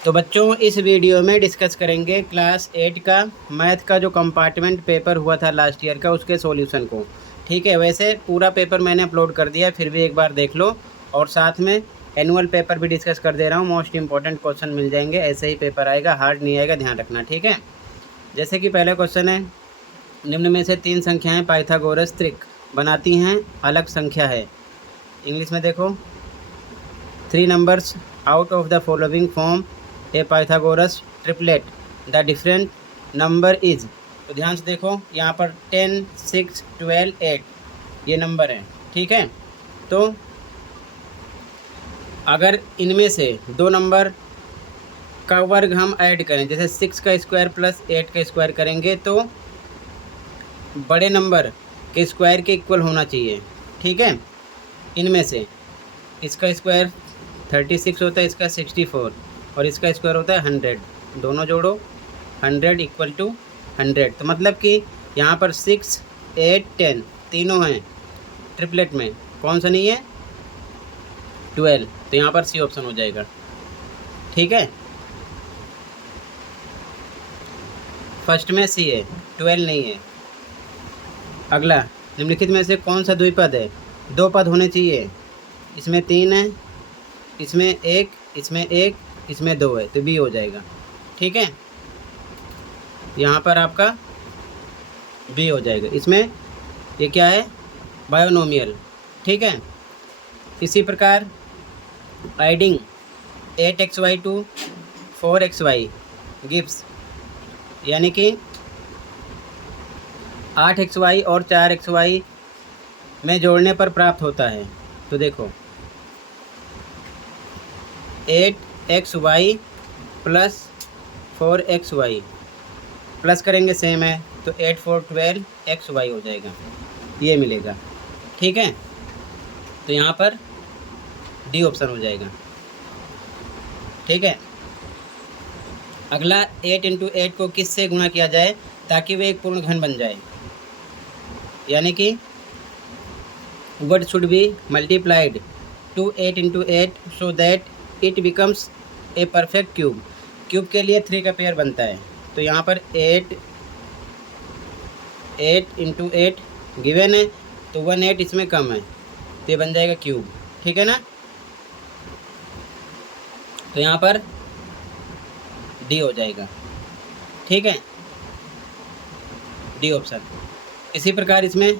तो बच्चों इस वीडियो में डिस्कस करेंगे क्लास 8 का मैथ का जो कंपार्टमेंट पेपर हुआ था लास्ट ईयर का, उसके सॉल्यूशन को। ठीक है, वैसे पूरा पेपर मैंने अपलोड कर दिया, फिर भी एक बार देख लो। और साथ में एनुअल पेपर भी डिस्कस कर दे रहा हूँ। मोस्ट इंपॉर्टेंट क्वेश्चन मिल जाएंगे, ऐसे ही पेपर आएगा, हार्ड नहीं आएगा, ध्यान रखना। ठीक है, जैसे कि पहला क्वेश्चन है, निम्न में से 3 संख्याएँ पाइथागोरस त्रिक बनाती हैं अलग संख्या है। इंग्लिश में देखो, 3 numbers out of the following form a Pythagoras triplet. The different number is। तो ध्यान से देखो, यहाँ पर 10, 6, 12, 8 ये नंबर है। ठीक है, तो अगर इनमें से 2 नंबर का वर्ग हम ऐड करें, जैसे 6 का स्क्वायर प्लस 8 का स्क्वायर करेंगे, तो बड़े नंबर के स्क्वायर के इक्वल होना चाहिए। ठीक है, इनमें से इसका स्क्वायर 36 होता है, इसका 64 और इसका स्क्वायर होता है 100। दोनों जोड़ो, 100 इक्वल टू 100। तो मतलब कि यहाँ पर 6, 8, 10 तीनों हैं ट्रिपलेट में, कौन सा नहीं है? 12। तो यहाँ पर सी ऑप्शन हो जाएगा। ठीक है, फर्स्ट में सी है, 12 नहीं है। अगला, निम्नलिखित में से कौन सा द्विपद है? 2 पद होने चाहिए, इसमें 3 है, इसमें 1, इसमें 1, इसमें 2 है, तो बी हो जाएगा। ठीक है, यहाँ पर आपका बी हो जाएगा। इसमें ये क्या है? बायोनोमियल। ठीक है, इसी प्रकार adding 8xy to 4xy gives, यानी कि 8xy और 4xy में जोड़ने पर प्राप्त होता है। तो देखो, 8xy प्लस 4xy प्लस करेंगे, सेम है, तो 8 4 12 xy हो जाएगा, ये मिलेगा। ठीक है, तो यहाँ पर डी ऑप्शन हो जाएगा। ठीक है, अगला 8 इंटू 8 को किस से गुणा किया जाए ताकि वे एक पूर्ण घन बन जाए? यानी कि what should be multiplied to 8 into 8 so that it becomes a perfect cube। Cube के लिए 3 का पेयर बनता है, तो यहाँ पर 8 इंटू 8 गिवन है, तो 1 8 इसमें कम है, तो ये बन जाएगा क्यूब। ठीक है ना, तो यहाँ पर डी हो जाएगा। ठीक है, डी ऑप्शन। इसी प्रकार इसमें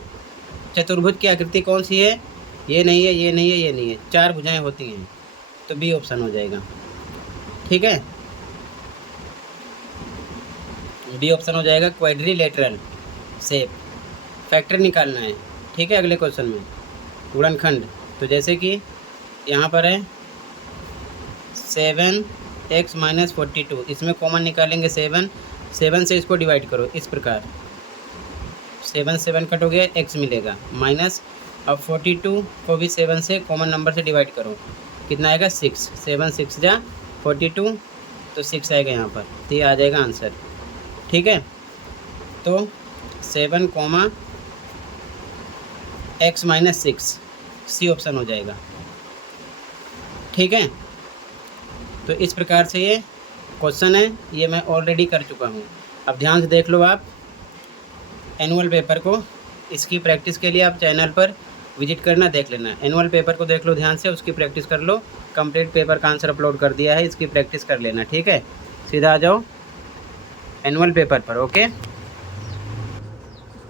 चतुर्भुज की आकृति कौन सी है? ये नहीं है, ये नहीं है, ये नहीं है, 4 भुजाएं होती हैं, तो बी ऑप्शन हो जाएगा। ठीक है, बी ऑप्शन हो जाएगा, क्वाड्रिलेटरल शेप। फैक्टर निकालना है। ठीक है, अगले क्वेश्चन में गुणनखंड, तो जैसे कि यहाँ पर है 7x - 42, इसमें कॉमन निकालेंगे 7 से इसको डिवाइड करो, इस प्रकार 7 7 कट हो गया, x मिलेगा माइनस। अब 42 को भी 7 से कॉमन नंबर से डिवाइड करो, कितना आएगा? 6। 7 6 जा 42, तो 6 आएगा यहाँ पर, तो ये आ जाएगा आंसर। ठीक है, तो 7, x - 6 सी ऑप्शन हो जाएगा। ठीक है, तो इस प्रकार से ये क्वेश्चन है, ये मैं ऑलरेडी कर चुका हूँ। अब ध्यान से देख लो आप एनुअल पेपर को। इसकी प्रैक्टिस के लिए आप चैनल पर विजिट करना, देख लेना। एनुअल पेपर को देख लो ध्यान से, उसकी प्रैक्टिस कर लो। कंप्लीट पेपर का आंसर अपलोड कर दिया है, इसकी प्रैक्टिस कर लेना। ठीक है, सीधा आ जाओ एनुअल पेपर पर। ओके,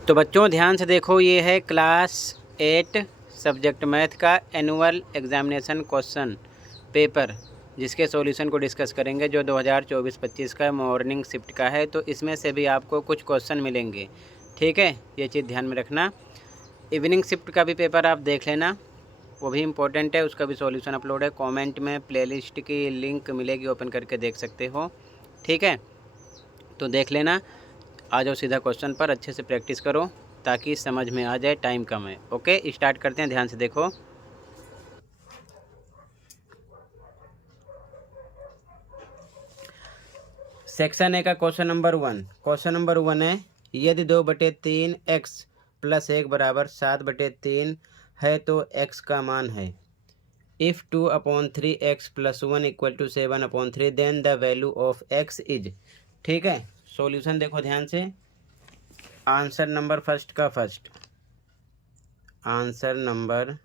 तो बच्चों ध्यान से देखो, ये है क्लास 8 सब्जेक्ट मैथ का एनुअल एग्जामिनेशन क्वेश्चन पेपर, जिसके सॉल्यूशन को डिस्कस करेंगे, जो 2024-25 का मॉर्निंग शिफ्ट का है। तो इसमें से भी आपको कुछ क्वेश्चन मिलेंगे। ठीक है, ये चीज़ ध्यान में रखना। इवनिंग शिफ्ट का भी पेपर आप देख लेना, वो भी इम्पोर्टेंट है, उसका भी सॉल्यूशन अपलोड है। कमेंट में प्लेलिस्ट की लिंक मिलेगी, ओपन करके देख सकते हो। ठीक है, तो देख लेना। आ जाओ सीधा क्वेश्चन पर, अच्छे से प्रैक्टिस करो ताकि समझ में आ जाए, टाइम कम है। ओके, स्टार्ट करते हैं, ध्यान से देखो। सेक्शन ए का क्वेश्चन नंबर 1। क्वेश्चन नंबर 1 है, यदि 2/3 x + 1 = 7/3 है तो x का मान है। If 2/3x+1 = 7/3 then the value of x is. ठीक है, सॉल्यूशन देखो ध्यान से। आंसर नंबर फर्स्ट का फर्स्ट, आंसर नंबर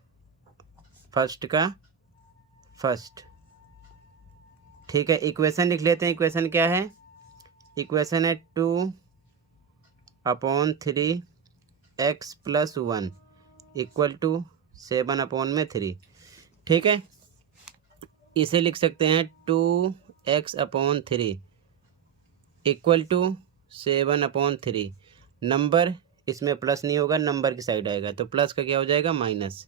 फर्स्ट का फर्स्ट। ठीक है, इक्वेशन लिख लेते हैं। इक्वेशन क्या है? इक्वेशन है 2/3x+1 = 7/3। ठीक है, इसे लिख सकते हैं 2x/3 = 7/3। नंबर इसमें प्लस नहीं होगा, नंबर की साइड आएगा तो प्लस का क्या हो जाएगा? माइनस।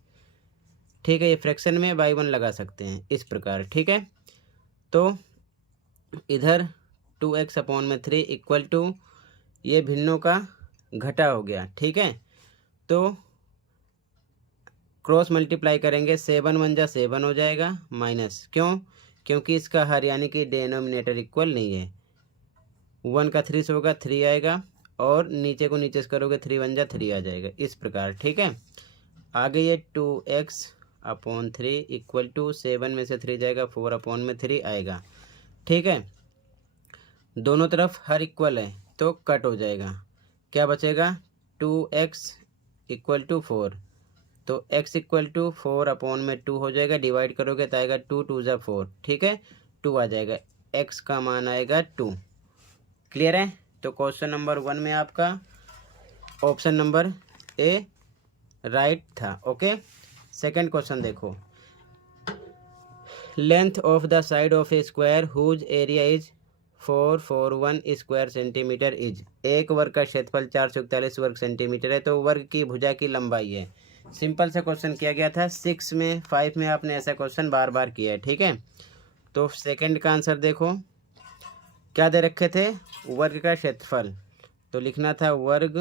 ठीक है, ये फ्रैक्शन में बाई 1 लगा सकते हैं इस प्रकार। ठीक है, तो इधर 2x/3 = ये भिन्नों का घटा हो गया। ठीक है, तो क्रॉस मल्टीप्लाई करेंगे, 7 1 जा 7 हो जाएगा, माइनस क्यों? क्योंकि इसका हर यानी कि डेनोमिनेटर इक्वल नहीं है। 1 का 3 से होगा 3 आएगा, और नीचे को नीचे से करोगे 3 1 जा 3 आ जाएगा इस प्रकार। ठीक है, आगे ये 2x/3 = 7 में से 3 जाएगा, 4/3 आएगा। ठीक है, दोनों तरफ हर इक्वल है तो कट हो जाएगा। क्या बचेगा? 2x = 4, तो x = 4/2 हो जाएगा। डिवाइड करोगे तो आएगा 2 2 जा 4। ठीक है, 2 आ जाएगा, x का मान आएगा 2। क्लियर है? तो क्वेश्चन नंबर 1 में आपका ऑप्शन नंबर ए राइट था। ओके, सेकंड क्वेश्चन देखो। Length of the side of a square whose area is 441 square centimetre is. एक वर्ग का क्षेत्रफल 441 वर्ग सेंटीमीटर है, तो वर्ग की भुजा की लंबाई है। सिंपल सा क्वेश्चन किया गया था 6 में 5 में आपने ऐसा क्वेश्चन बार बार किया है। ठीक है, तो सेकंड का आंसर देखो, क्या दे रखे थे? वर्ग का क्षेत्रफल, तो लिखना था वर्ग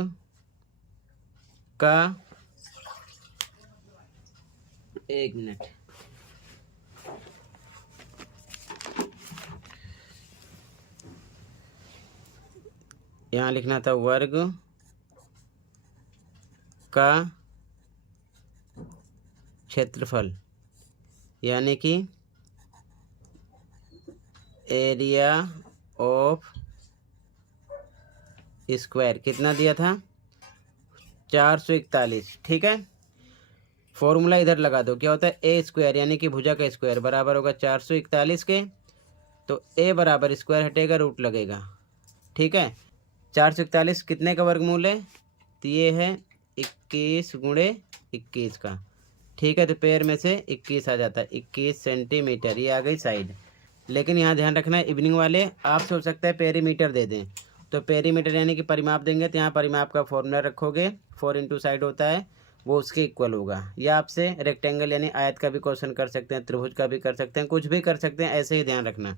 का, एक मिनट, यहाँ लिखना था वर्ग का क्षेत्रफल, यानी कि एरिया ऑफ स्क्वायर कितना दिया था? 441। ठीक है, फॉर्मूला इधर लगा दो, क्या होता है? ए स्क्वायर यानी कि भुजा का स्क्वायर बराबर होगा 441 के, तो ए बराबर स्क्वायर हटेगा, रूट लगेगा। ठीक है, 441 कितने का वर्गमूल है? तो ये है 21 × 21 का। ठीक है, तो पैर में से 21 आ जाता है, 21 सेंटीमीटर। ये आ गई साइड। लेकिन यहाँ ध्यान रखना है, इवनिंग वाले आपसे हो सकता है पेरीमीटर दे दें, तो पेरीमीटर यानी कि परिमाप देंगे, तो यहाँ परिमाप का फॉर्मूला रखोगे, 4 × साइड होता है, वो उसके इक्वल होगा। या आपसे रेक्टेंगल यानी आयत का भी क्वेश्चन कर सकते हैं, त्रिभुज का भी कर सकते हैं, कुछ भी कर सकते हैं, ऐसे ही ध्यान रखना।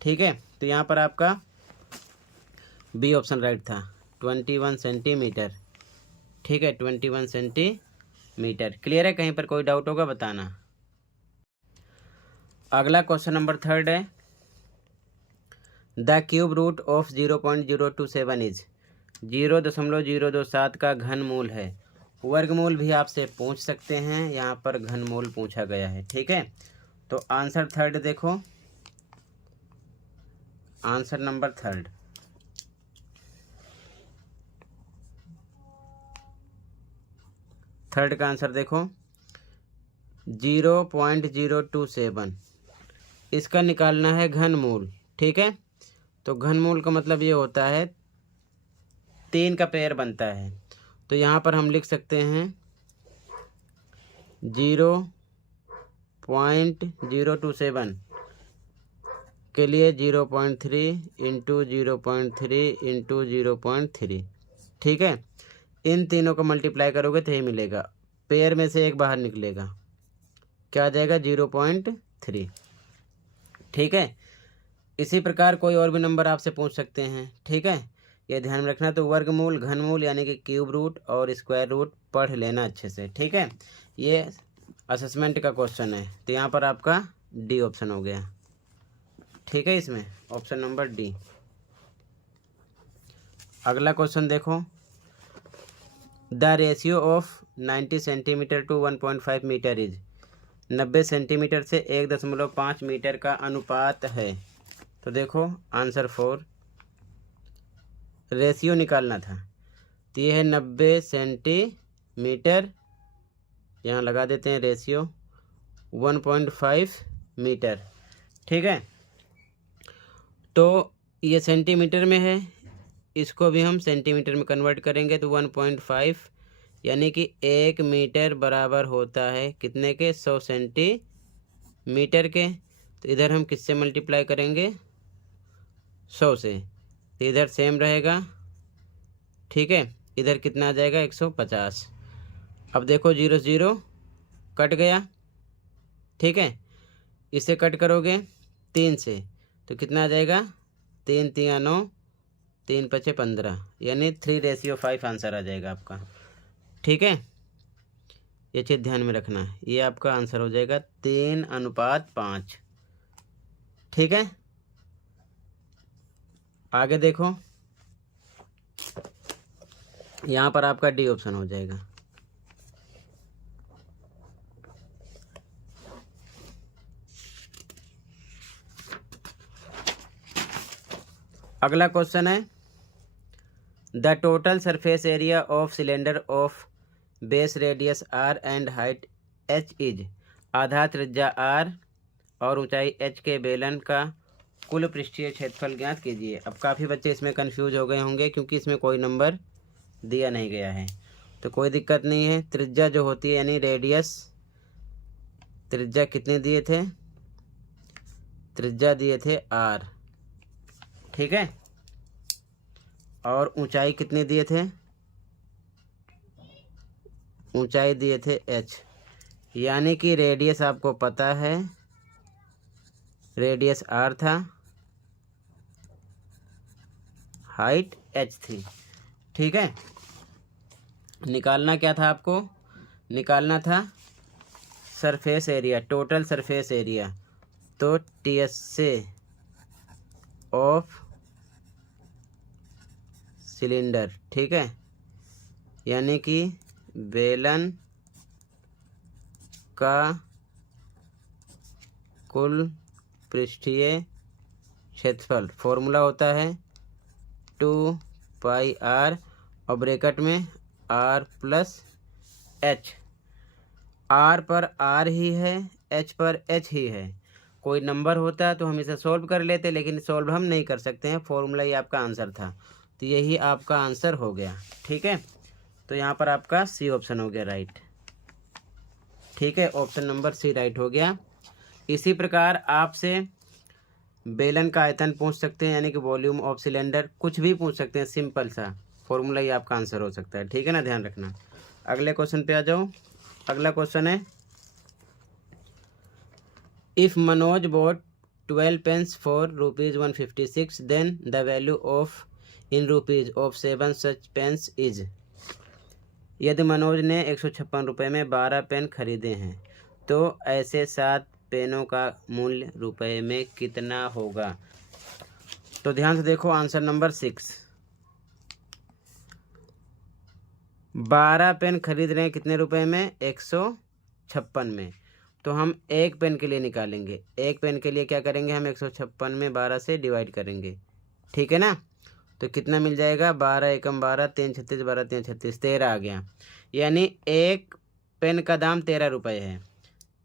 ठीक है, तो यहाँ पर आपका बी ऑप्शन राइट था, 21 सेंटीमीटर। ठीक है, 21 सेंटीमीटर। क्लियर है? कहीं पर कोई डाउट होगा बताना। अगला क्वेश्चन नंबर 3 है, the cube root of 0.027 is. 0.027 का घनमूल है। वर्गमूल भी आपसे पूछ सकते हैं, यहाँ पर घनमूल पूछा गया है। ठीक है, तो आंसर 3 देखो, आंसर नंबर 3, थर्ड का आंसर देखो 0.027, इसका निकालना है घनमूल। ठीक है, तो घनमूल का मतलब ये होता है 3 का पेयर बनता है, तो यहाँ पर हम लिख सकते हैं 0.027 के लिए 0.3 × 0.3 × 0.3। ठीक है, इन तीनों को मल्टीप्लाई करोगे तो ये मिलेगा, पेयर में से एक बाहर निकलेगा, क्या आ जाएगा? 0.3। ठीक है, इसी प्रकार कोई और भी नंबर आपसे पूछ सकते हैं। ठीक है, ये ध्यान में रखना। तो वर्गमूल, घनमूल यानी कि क्यूब रूट और स्क्वायर रूट पढ़ लेना अच्छे से। ठीक है, ये असेसमेंट का क्वेश्चन है, तो यहाँ पर आपका डी ऑप्शन हो गया। ठीक है, इसमें ऑप्शन नंबर डी। अगला क्वेश्चन देखो, the ratio of 90 centimetre to 1.5 metre is. 90 centimetre से 1.5 मीटर का अनुपात है। तो देखो आंसर 4, रेशियो निकालना था। तो ये है 90 सेंटीमीटर, यहाँ लगा देते हैं रेशियो 1.5 मीटर। ठीक है, तो ये सेंटीमीटर में है, इसको भी हम सेंटीमीटर में कन्वर्ट करेंगे तो 1.5 यानी कि 1 मीटर बराबर होता है कितने के, 100 सेंटीमीटर के। तो इधर हम किससे मल्टीप्लाई करेंगे, 100 से, तो इधर सेम रहेगा। ठीक है, इधर कितना आ जाएगा 150। अब देखो 0 0 कट गया। ठीक है, इसे कट करोगे 3 से तो कितना आ जाएगा, 3 3 9, 3 5 15, यानी 3:5 आंसर आ जाएगा आपका। ठीक है, ये चीज़ ध्यान में रखना है, ये आपका आंसर हो जाएगा 3:5। ठीक है, आगे देखो, यहाँ पर आपका डी ऑप्शन हो जाएगा। अगला क्वेश्चन है, the total surface area of cylinder of base radius r and height h is, आधार त्रिज्या आर और ऊंचाई एच के बेलन का कुल पृष्ठीय क्षेत्रफल ज्ञात कीजिए। अब काफ़ी बच्चे इसमें कंफ्यूज हो गए होंगे क्योंकि इसमें कोई नंबर दिया नहीं गया है, तो कोई दिक्कत नहीं है। त्रिज्या जो होती है यानी रेडियस, त्रिज्या कितने दिए थे, त्रिज्या दिए थे आर। ठीक है, और ऊंचाई कितने दिए थे, ऊंचाई दिए थे एच, यानी कि रेडियस आपको पता है, रेडियस आर था, हाइट एच थी। ठीक है, निकालना क्या था आपको, निकालना था surface area, total surface area, तो टी एस से ऑफ सिलेंडर। ठीक है, यानी कि बेलन का कुल पृष्ठीय क्षेत्रफल, फॉर्मूला होता है 2πr और ब्रैकेट में r प्लस एच। आर पर आर ही है, एच पर एच ही है। कोई नंबर होता तो हम इसे सॉल्व कर लेते, लेकिन सॉल्व हम नहीं कर सकते हैं, फॉर्मूला ही आपका आंसर था, तो यही आपका आंसर हो गया। ठीक है, तो यहाँ पर आपका सी ऑप्शन हो गया राइट। ठीक है, ऑप्शन नंबर सी राइट हो गया। इसी प्रकार आपसे बेलन का आयतन पूछ सकते हैं, यानी कि वॉल्यूम ऑफ सिलेंडर, कुछ भी पूछ सकते हैं, सिंपल सा फॉर्मूला ही आपका आंसर हो सकता है। ठीक है ना, ध्यान रखना। अगले क्वेश्चन पे आ जाओ। अगला क्वेश्चन है, if Manoj bought 12 pens for ₹156, then the value of in rupees of 7 such pens is. यदि मनोज ने 156 रुपये में 12 पेन खरीदे हैं तो ऐसे 7 पेनों का मूल्य रुपये में कितना होगा। तो ध्यान से देखो आंसर नंबर 6, 12 पेन खरीद रहे हैं कितने रुपए में, 156 में। तो हम एक पेन के लिए निकालेंगे, एक पेन के लिए क्या करेंगे, हम 156 में 12 से डिवाइड करेंगे। ठीक है ना, तो कितना मिल जाएगा, 12 एकम 12, 3 36, 12 3 36, 13 आ गया, यानी एक पेन का दाम 13 रुपये है।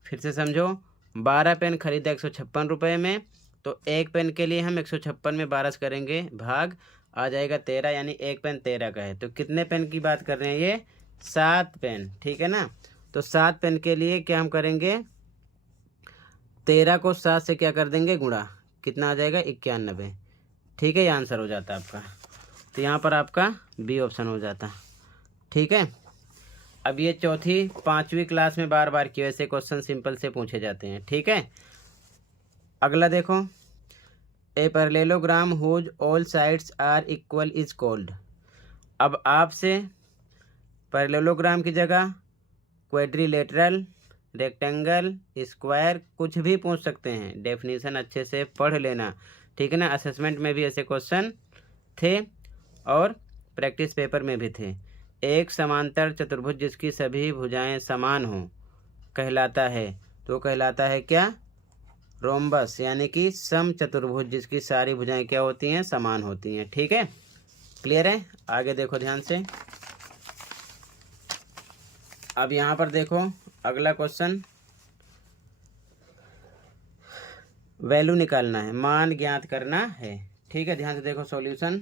फिर से समझो, 12 पेन खरीदा 156 रुपये में, तो एक पेन के लिए हम 156 में 12 से करेंगे भाग, आ जाएगा 13, यानी एक पेन 13 का है। तो कितने पेन की बात कर रहे हैं, ये 7 पेन। ठीक है ना, तो 7 पेन के लिए क्या हम करेंगे, 13 को 7 से क्या कर देंगे, गुणा, कितना आ जाएगा, 91। ठीक है, ये आंसर हो जाता आपका। तो यहाँ पर आपका बी ऑप्शन हो जाता। ठीक है, अब ये चौथी 5वीं क्लास में बार बार क्यों ऐसे क्वेश्चन सिंपल से पूछे जाते हैं। ठीक है, अगला देखो, a parallelogram whose all sides are equal is called. अब आपसे पैरेललोग्राम की जगह क्वाड्रिलेटरल, रेक्टेंगल, स्क्वायर कुछ भी पूछ सकते हैं, डेफिनेशन अच्छे से पढ़ लेना। ठीक है ना, असेसमेंट में भी ऐसे क्वेश्चन थे और प्रैक्टिस पेपर में भी थे। एक समांतर चतुर्भुज जिसकी सभी भुजाएं समान हों कहलाता है, तो कहलाता है क्या, रोम्बस, यानी कि समचतुर्भुज जिसकी सारी भुजाएं क्या होती हैं, समान होती हैं। ठीक है, क्लियर है। आगे देखो ध्यान से। अब यहाँ पर देखो अगला क्वेश्चन, वैल्यू निकालना है, मान ज्ञात करना है। ठीक है, ध्यान से देखो सॉल्यूशन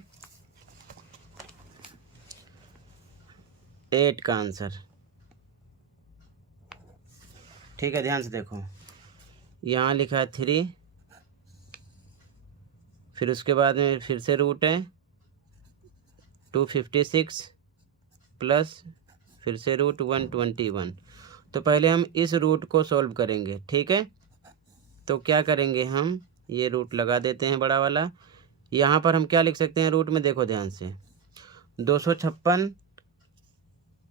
8 का आंसर। ठीक है, ध्यान से देखो, यहाँ लिखा है 3, फिर उसके बाद में फिर से रूट है 256 प्लस फिर से रूट 121। तो पहले हम इस रूट को सॉल्व करेंगे। ठीक है, तो क्या करेंगे हम, ये रूट लगा देते हैं बड़ा वाला। यहाँ पर हम क्या लिख सकते हैं रूट में, देखो ध्यान से, 256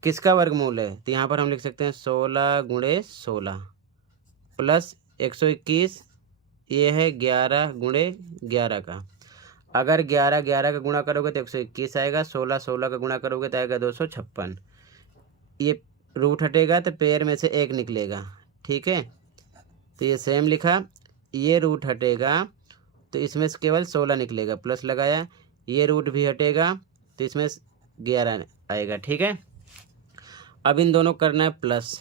किसका वर्गमूल है, तो यहाँ पर हम लिख सकते हैं 16 गुणे 16 प्लस 121, ये है 11 गुणे 11 का। अगर 11 11 का गुणा करोगे तो 121 आएगा, 16 16 का गुणा करोगे तो आएगा 256। ये रूट हटेगा तो पेयर में से एक निकलेगा। ठीक है, तो ये सेम लिखा, ये रूट हटेगा तो इसमें से केवल 16 निकलेगा, प्लस लगाया, ये रूट भी हटेगा तो इसमें 11 आएगा। ठीक है, अब इन दोनों करना है प्लस,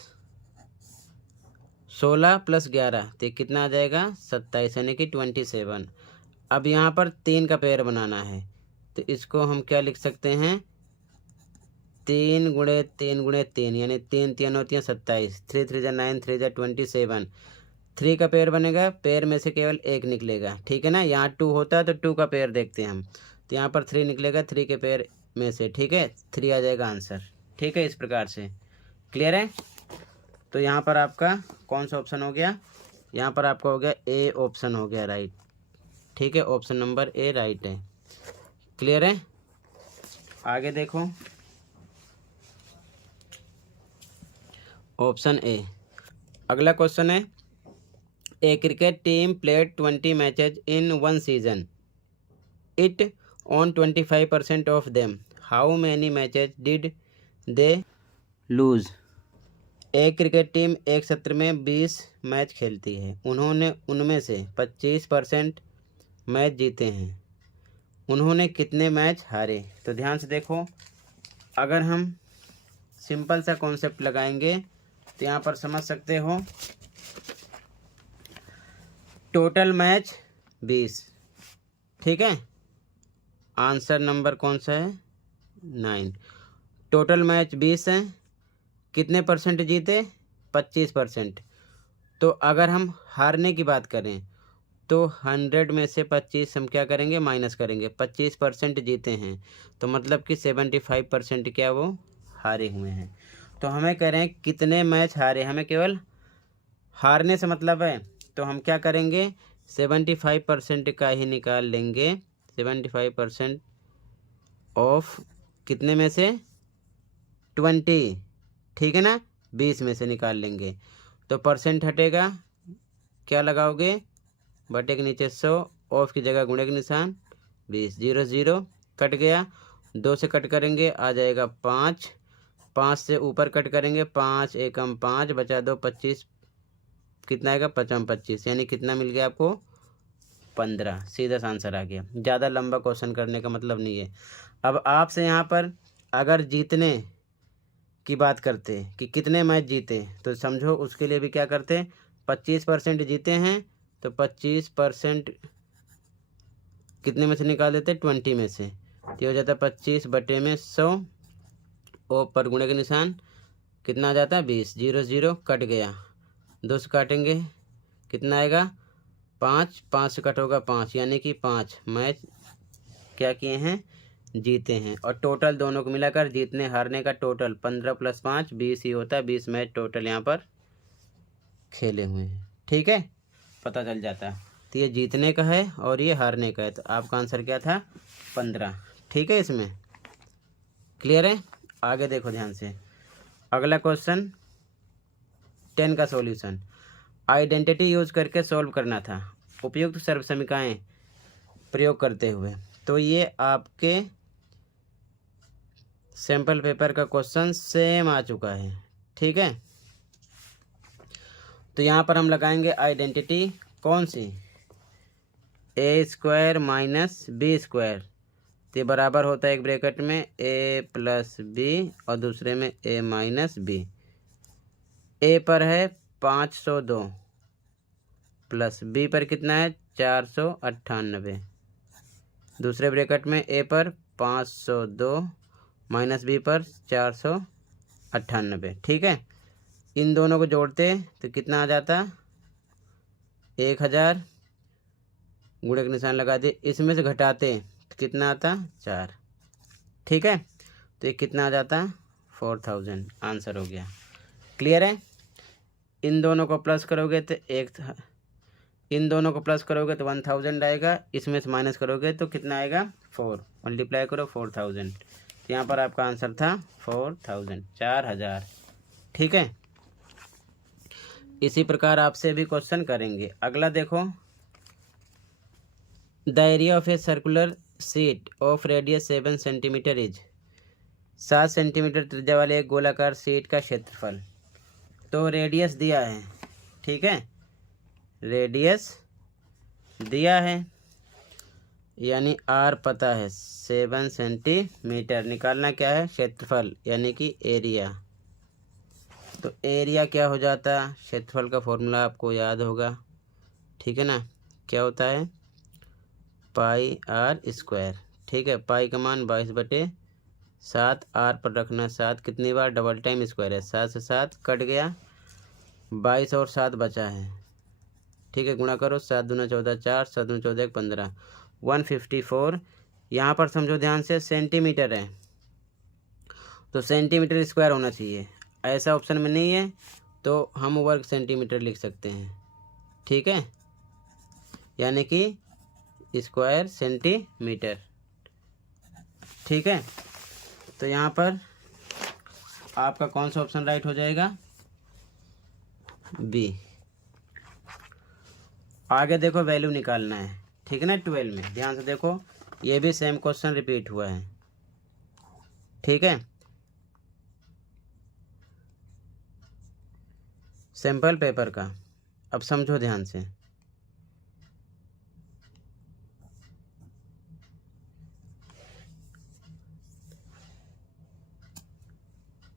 16 प्लस 11 तो कितना आ जाएगा 27, यानी कि 27। अब यहाँ पर 3 का पेयर बनाना है, तो इसको हम क्या लिख सकते हैं, 3 गुणे 3 गुणे 3, यानी 3 3 होती हैं 27, 3 3 जा 9, 3 जा 27। 3 का पेयर बनेगा, पेयर में से केवल एक निकलेगा। ठीक है ना, यहाँ 2 होता है तो 2 का पेयर देखते हैं हम, तो यहाँ पर 3 निकलेगा 3 के पेयर में से। ठीक है, 3 आ जाएगा आंसर। ठीक है, इस प्रकार से क्लियर है। तो यहाँ पर आपका कौन सा ऑप्शन हो गया, यहाँ पर आपका हो गया ए ऑप्शन हो गया राइट। ठीक है, ऑप्शन नंबर ए राइट है। क्लियर है, आगे देखो ऑप्शन ए। अगला क्वेश्चन है, a cricket team played 20 matches in 1 season, it won 25% of them, how many matches did they lose. एक क्रिकेट टीम एक सत्र में 20 मैच खेलती है, उन्होंने उनमें से 25% मैच जीते हैं, उन्होंने कितने मैच हारे। तो ध्यान से देखो, अगर हम सिंपल सा कॉन्सेप्ट लगाएंगे तो यहाँ पर समझ सकते हो, टोटल मैच 20। ठीक है, आंसर नंबर कौन सा है 9। टोटल मैच 20 हैं, कितने परसेंट जीते 25%। तो अगर हम हारने की बात करें तो 100 में से 25 हम क्या करेंगे माइनस करेंगे, 25% जीते हैं, तो मतलब कि 75% क्या वो हारे हुए हैं। तो हमें कह रहे हैं कितने मैच हारे, हमें केवल हारने से मतलब है, तो हम क्या करेंगे 75% का ही निकाल लेंगे। 75% ऑफ कितने में से 20, ठीक है ना, 20 में से निकाल लेंगे, तो परसेंट हटेगा, क्या लगाओगे बटे के नीचे 100, ऑफ की जगह गुणे के निशान 20, 0 0 कट गया, 2 से कट करेंगे आ जाएगा 5, 5 से ऊपर कट करेंगे 5 एकम 5 बचा 2 25, कितना आएगा 55 25, यानी कितना मिल गया आपको 15। सीधा सा आंसर आ गया। ज़्यादा लंबा क्वेश्चन करने का मतलब नहीं है। अब आपसे यहाँ पर अगर जीतने की बात करते कि कितने मैच जीते, तो समझो उसके लिए भी क्या करते, 25% जीते हैं तो 25% कितने में से निकाल देते 20 में से, तो हो जाता है 25 बटे में 100, ओ पर गुणे के निशान कितना आ जाता है 20, 0 0 कट गया, 2 से काटेंगे कितना आएगा 5, 5 से कट होगा 5, यानी कि 5 मैच क्या किए हैं जीते हैं। और टोटल दोनों को मिलाकर जीतने हारने का टोटल 15 + 5 20 ही होता है, 20 मैच टोटल यहाँ पर खेले हुए हैं। ठीक है, पता चल जाता है। तो ये जीतने का है और ये हारने का है, तो आपका आंसर क्या था 15। ठीक है, इसमें क्लियर है। आगे देखो ध्यान से, अगला क्वेश्चन 10 का सॉल्यूशन, आइडेंटिटी यूज करके सॉल्व करना था, उपयुक्त सर्व समीकरण प्रयोग करते हुए। तो ये आपके सैम्पल पेपर का क्वेश्चन सेम आ चुका है। ठीक है, तो यहाँ पर हम लगाएंगे आइडेंटिटी कौन सी, ए स्क्वायर माइनस बी स्क्वायर, तो ये बराबर होता है एक ब्रैकेट में ए प्लस बी और दूसरे में ए माइनस बी। ए पर है 502 प्लस बी पर कितना है 498, दूसरे ब्रैकेट में ए पर 502 माइनस बी पर 498। ठीक है, इन दोनों को जोड़ते तो कितना आ जाता 1000, गुणे का निशान लगा दे, इसमें से घटाते तो कितना आता 4। ठीक है, तो ये कितना आ जाता 4000, आंसर हो गया। क्लियर है, इन दोनों को प्लस करोगे तो इन दोनों को प्लस करोगे तो 1000 आएगा, इसमें से माइनस करोगे तो कितना आएगा 4, मल्टीप्लाई करो 4000, तो यहाँ पर आपका आंसर था 4000, 4000। ठीक है, इसी प्रकार आपसे भी क्वेश्चन करेंगे। अगला देखो, the area of a circular sheet of radius 7 centimetre is, 7 centimetre त्रिज्या वाले एक गोलाकार शीट का क्षेत्रफल। तो रेडियस दिया है, ठीक है, रेडियस दिया है यानी आर पता है 7 सेंटीमीटर, निकालना क्या है क्षेत्रफल यानी कि एरिया। तो एरिया क्या हो जाता, क्षेत्रफल का फॉर्मूला आपको याद होगा, ठीक है ना, क्या होता है पाई आर स्क्वायर। ठीक है, पाई का मान 22/7, आर पर रखना 7, कितनी बार डबल टाइम स्क्वायर है, 7 से 7 कट गया, 22 और 7 बचा है। ठीक है, गुणा करो, 7 दूना 14, 4, 7 दूना 14, 15, 154। यहाँ पर समझो ध्यान से सेंटीमीटर है तो सेंटीमीटर स्क्वायर होना चाहिए, ऐसा ऑप्शन में नहीं है तो हम वर्ग सेंटीमीटर लिख सकते हैं। ठीक है, यानी कि स्क्वायर सेंटीमीटर। ठीक है, तो यहाँ पर आपका कौन सा ऑप्शन राइट हो जाएगा, बी। आगे देखो वैल्यू निकालना है, ठीक है ना, 12 में ध्यान से देखो, ये भी सेम क्वेश्चन रिपीट हुआ है। ठीक है, सैंपल पेपर का, अब समझो ध्यान से।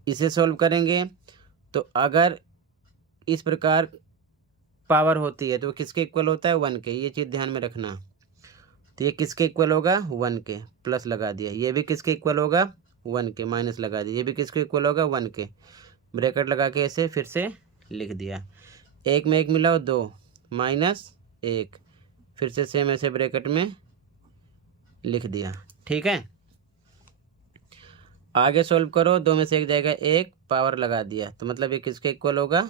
इसे सॉल्व करेंगे तो अगर इस प्रकार पावर होती है तो किसके इक्वल होता है 1 के, ये चीज़ ध्यान में रखना। तो ये किसके इक्वल होगा 1 के, प्लस लगा दिया, ये भी किसके इक्वल होगा 1 के, माइनस लगा दिया, ये भी किसके इक्वल होगा 1 के, ब्रैकेट लगा के ऐसे फिर से लिख दिया, एक में एक मिलाओ 2 माइनस 1, फिर से सेम ऐसे ब्रैकेट में लिख दिया। ठीक है, आगे सॉल्व करो, 2 में से 1 जाएगा 1, पावर लगा दिया, तो मतलब ये किसके इक्वल होगा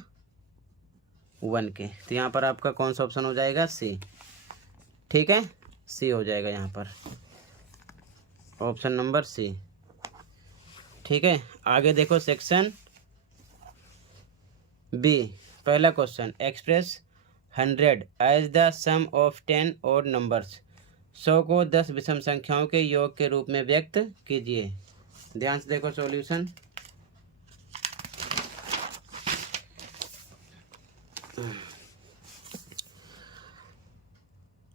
1 के। तो यहाँ पर आपका कौन सा ऑप्शन हो जाएगा सी। ठीक है, सी हो जाएगा यहाँ पर, ऑप्शन नंबर सी। ठीक है, आगे देखो सेक्शन बी, पहला question, express 100 as the sum of 10 odd numbers, 100 को 10 विषम संख्याओं के योग के रूप में व्यक्त कीजिए। ध्यान से देखो सॉल्यूशन,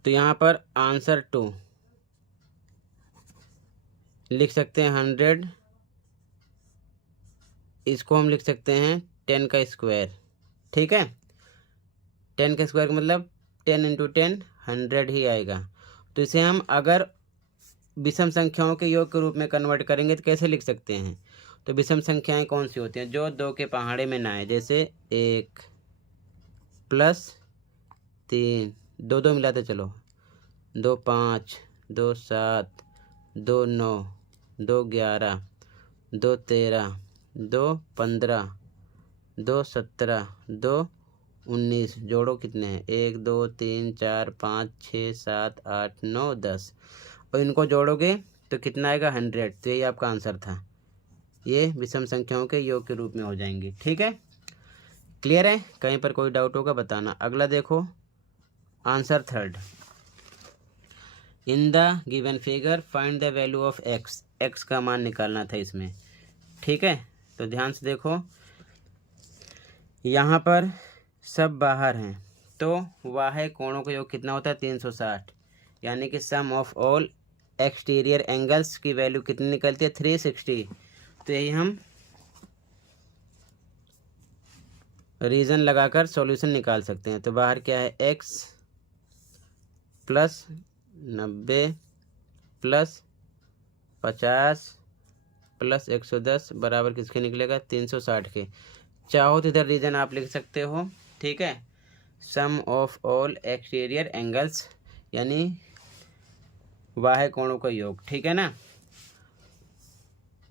तो यहाँ पर आंसर 2 लिख सकते हैं 100, इसको हम लिख सकते हैं 10 का स्क्वायर। ठीक है, 10 का स्क्वायर का मतलब 10 × 10 100 ही आएगा। तो इसे हम अगर विषम संख्याओं के योग के रूप में कन्वर्ट करेंगे तो कैसे लिख सकते हैं, तो विषम संख्याएं कौन सी होती हैं जो 2 के पहाड़े में ना आए, जैसे 1 + 3, 2 2 मिलाते चलो, 2 5, 2 7, 2 9, 2 11, 2 13, 2 15, 2 17, 2 19, जोड़ो कितने हैं 1 2 3 4 5 6 7 8 9 10, और इनको जोड़ोगे तो कितना आएगा 100। तो यही आपका आंसर था, ये विषम संख्याओं के योग के रूप में हो जाएंगे। ठीक है, क्लियर है, कहीं पर कोई डाउट होगा बताना। अगला देखो answer 3, in the given figure find the value of x, x का मान निकालना था इसमें। ठीक है, तो ध्यान से देखो, यहाँ पर सब बाहर हैं तो बाह्य कोणों का योग कितना होता है 360, यानी कि सम ऑफ ऑल एक्सटीरियर एंगल्स की वैल्यू कितनी निकलती है 360। तो यही हम रीज़न लगाकर सॉल्यूशन निकाल सकते हैं। तो बाहर क्या है x प्लस 90 प्लस 50 प्लस 110 बराबर किसके निकलेगा 360 के। चाहो तो इधर रीज़न आप लिख सकते हो, ठीक है, सम ऑफ ऑल एक्सटीरियर एंगल्स यानी बाह्य कोणों का योग, ठीक है ना।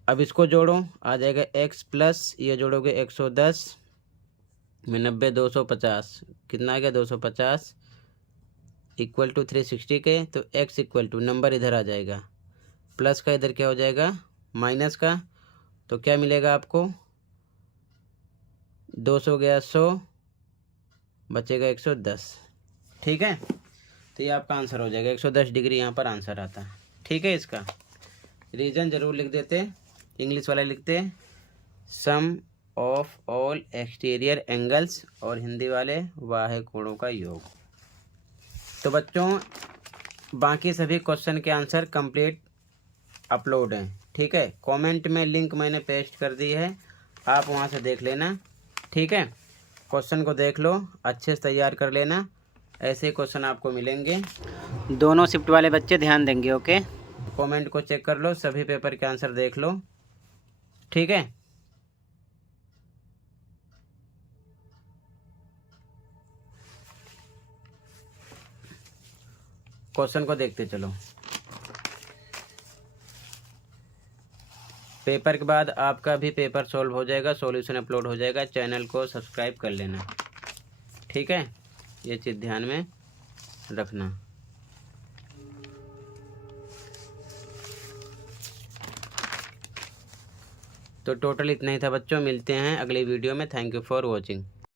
अब इसको जोड़ो, आ जाएगा x प्लस ये जोड़ोगे 110 में 90 250, कितना आ गया 250 इक्वल टू 360 के। तो x इक्वल टू नंबर इधर आ जाएगा, प्लस का इधर क्या हो जाएगा माइनस का, तो क्या मिलेगा आपको 200 गया 100 बचेगा 110, ठीक है। तो ये आपका आंसर हो जाएगा 110 डिग्री यहाँ पर आंसर आता है, ठीक है। इसका रीजन जरूर लिख देते, इंग्लिश वाला लिखते सम ऑफ ऑल एक्सटीरियर एंगल्स और हिंदी वाले बाह्य कोणों का योग। तो बच्चों बाकी सभी क्वेश्चन के आंसर कंप्लीट अपलोड हैं, ठीक है। कमेंट में लिंक मैंने पेस्ट कर दी है, आप वहां से देख लेना, ठीक है। क्वेश्चन को देख लो, अच्छे से तैयार कर लेना, ऐसे क्वेश्चन आपको मिलेंगे। दोनों शिफ्ट वाले बच्चे ध्यान देंगे, ओके। कमेंट को चेक कर लो, सभी पेपर के आंसर देख लो, ठीक है। क्वेश्चन को देखते चलो। पेपर के बाद आपका भी पेपर सॉल्व हो जाएगा, सॉल्यूशन अपलोड हो जाएगा, चैनल को सब्सक्राइब कर लेना, ठीक है। ये चीज़ ध्यान में रखना। तो टोटल इतना ही था बच्चों, मिलते हैं अगली वीडियो में। Thank you for watching.